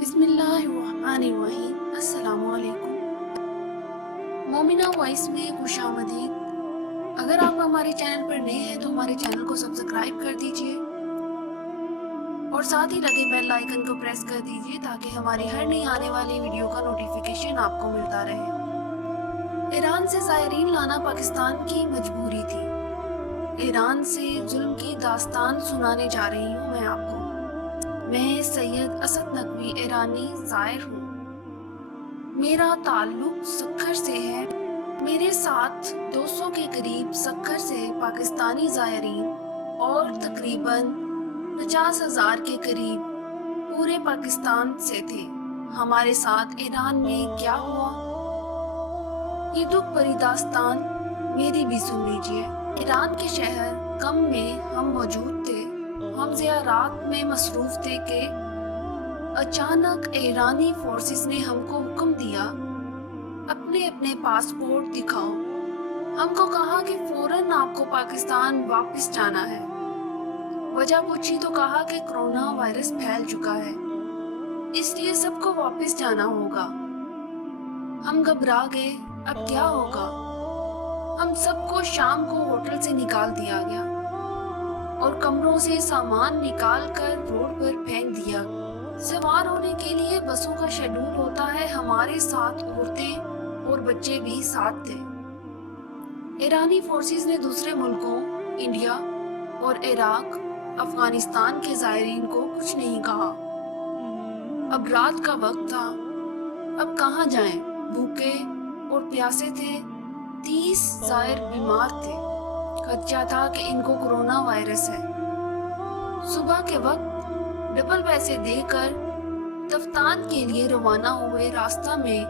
बिस्मिल्लाहिर्रहमानिर्रहीम। अस्सलाम वालेकुम। मोमिना वॉइस में खुशामदीद। अगर आप हमारे चैनल पर नए हैं तो हमारे चैनल को सब्सक्राइब कर दीजिए और साथ ही लगे बेल आइकन को प्रेस कर दीजिए ताकि हमारी हर नई आने वाली वीडियो का नोटिफिकेशन आपको मिलता रहे। ईरान से ज़ायरीन लाना पाकिस्तान की मजबूरी थी। ईरान से जुल्म की दास्तान सुनाने जा रही हूँ मैं आपको। मैं सैयद असद नकवी ईरानी ज़ायर हूँ। मेरा ताल्लुक सक्खर से है। मेरे साथ 200 के करीब सक्खर से पाकिस्तानी ज़ायरीन और तकरीबन 50,000 के करीब पूरे पाकिस्तान से थे। हमारे साथ ईरान में क्या हुआ, ये दुख भरी दास्तान मेरी भी सुन लीजिए। ईरान के शहर कम में हम मौजूद थे। हम ज़ियारात में मसरूफ़ थे कि अचानक ईरानी फोर्सेस ने हमको हुक्म दिया, अपने अपने पासपोर्ट दिखाओ। हमको कहा कि फ़ौरन आपको पाकिस्तान वापस जाना है। वजह पूछी तो कहा कि कोरोना वायरस फैल चुका है, इसलिए सबको वापस जाना होगा। हम घबरा गए, अब क्या होगा। हम सबको शाम को होटल से निकाल दिया गया और कमरों से सामान निकाल कर रोड पर फेंक दिया। सवार होने के लिए बसों का शेड्यूल होता है। हमारे साथ औरतें और बच्चे भी साथ थे। ईरानी फोर्सेस ने दूसरे मुल्कों इंडिया और इराक, अफगानिस्तान के ज़ायरीन को कुछ नहीं कहा। अब रात का वक्त था, अब कहाँ जाएं। भूखे और प्यासे थे। 30 ज़ायर बीमार थे। खदशा था कि इनको कोरोना वायरस है। सुबह के वक्त डबल पैसे देकर तफ्तान के लिए रवाना हुए। रास्ता में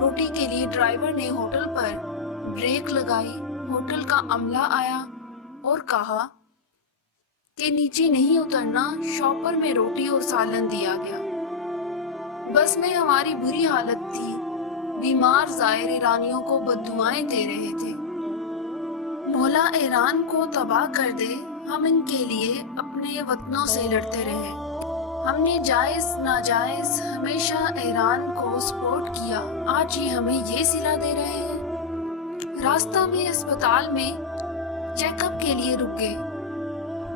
रोटी के लिए ड्राइवर ने होटल पर ब्रेक लगाई। होटल का अमला आया और कहा कि नीचे नहीं उतरना। शॉपर में रोटी और सालन दिया गया। बस में हमारी बुरी हालत थी। बीमार ज़ायर ईरानियों को बद्दुआएं दे रहे थे, मौला ईरान को तबाह कर दे। हम इनके लिए अपने वतनों से लड़ते रहे। हमने जायज़ नाजायज़ हमेशा ईरान को सपोर्ट किया। आज ये हमें ये सिला दे रहे हैं। रास्ता में अस्पताल में चेकअप के लिए रुक गए।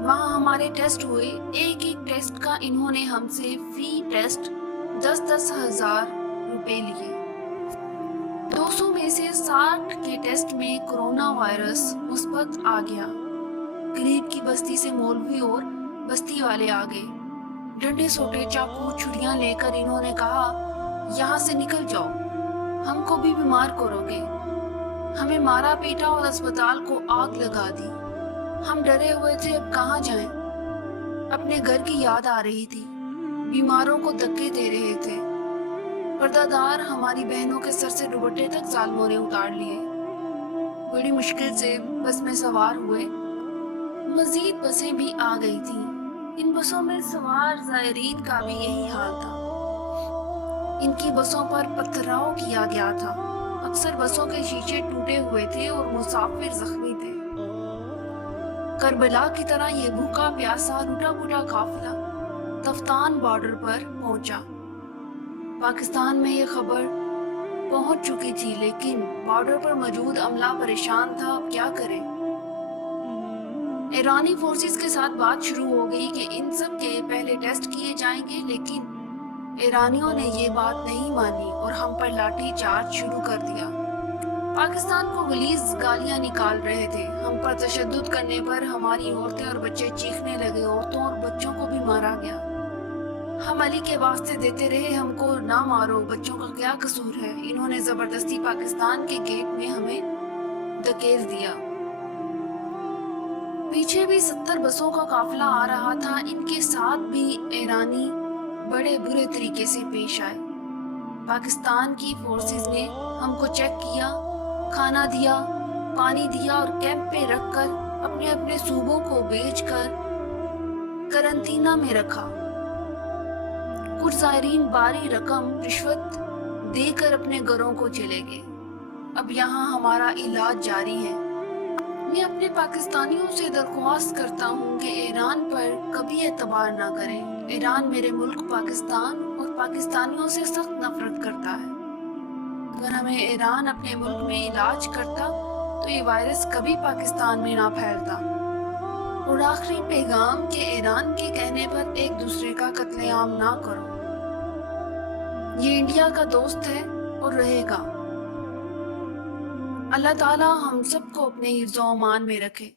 वहाँ हमारे टेस्ट हुए। एक एक टेस्ट का इन्होंने हमसे फी टेस्ट 10-10 हज़ार रुपए लिए। 200 में से 60 के टेस्ट में कोरोना वायरस मुस्बत आ गया। करीब की बस्ती से मौलवी और बस्ती वाले आ गए। डंडे सोटे चाकू छुरियां लेकर इन्होंने कहा, यहाँ से निकल जाओ, हमको भी बीमार करोगे। हमें मारा पीटा और अस्पताल को आग लगा दी। हम डरे हुए थे, अब कहाँ जाएं। अपने घर की याद आ रही थी। बीमारों को धक्के दे रहे थे। पर्दादार हमारी बहनों के सर से दुपट्टे तक जालिमों ने उतार लिए। बड़ी मुश्किल से बस में सवार हुए। मजीद बसें भी आ गई थीं। इन बसों में सवार ज़ायरीन का भी यही हाल था। इनकी बसों पर पथराव किया गया था। अक्सर बसों के शीशे टूटे हुए थे और मुसाफिर जख्मी थे। करबला की तरह ये भूखा प्यासा टूटा फूटा काफिला तफ्तान बॉर्डर पर पहुंचा। पाकिस्तान में ये खबर पहुंच चुकी थी, लेकिन बॉर्डर पर मौजूद अमला परेशान था। अब क्या करें। ईरानी फोर्सेस के साथ बात शुरू हो गई कि इन सब के पहले टेस्ट किए जाएंगे, लेकिन ईरानियों ने ये बात नहीं मानी और हम पर लाठी चार्ज शुरू कर दिया। पाकिस्तान को गलीज गालियां निकाल रहे थे। हम पर तशद्दुद करने पर हमारी औरतें और बच्चे चीखने लगे। औरतों और बच्चों को भी मारा गया। हम अली के वास्ते देते रहे, हमको ना मारो, बच्चों का क्या कसूर है। इन्होंने जबरदस्ती पाकिस्तान के गेट में हमें धकेल दिया। पीछे भी 70 बसों का काफिला आ रहा था। इनके साथ भी ईरानी बड़े बुरे तरीके से पेश आए। पाकिस्तान की फोर्सेस ने हमको चेक किया, खाना दिया, पानी दिया और कैंप पे रखकर अपने अपने सूबों को भेजकर करंटीना में रखा। कुछ ज़ायरीन बारी रकम रिश्वत देकर अपने घरों को चले गए। अब यहाँ हमारा इलाज जारी है। मैं अपने पाकिस्तानियों से दरख्वास्त करता हूँ कि ईरान पर कभी एतबार ना करें। ईरान मेरे मुल्क पाकिस्तान और پاکستانیوں سے سخت نفرت کرتا ہے۔ اگر ہمیں ایران اپنے ملک میں علاج کرتا تو یہ وائرس کبھی پاکستان میں نہ پھیلتا۔ اور آخری پیغام کہ ایران کے کہنے پر ایک دوسرے کا قتل عام نہ کرو۔ یہ انڈیا کا دوست ہے اور رہے گا۔ اللہ تعالی ہم سب کو اپنے حفظ و امان میں رکھے۔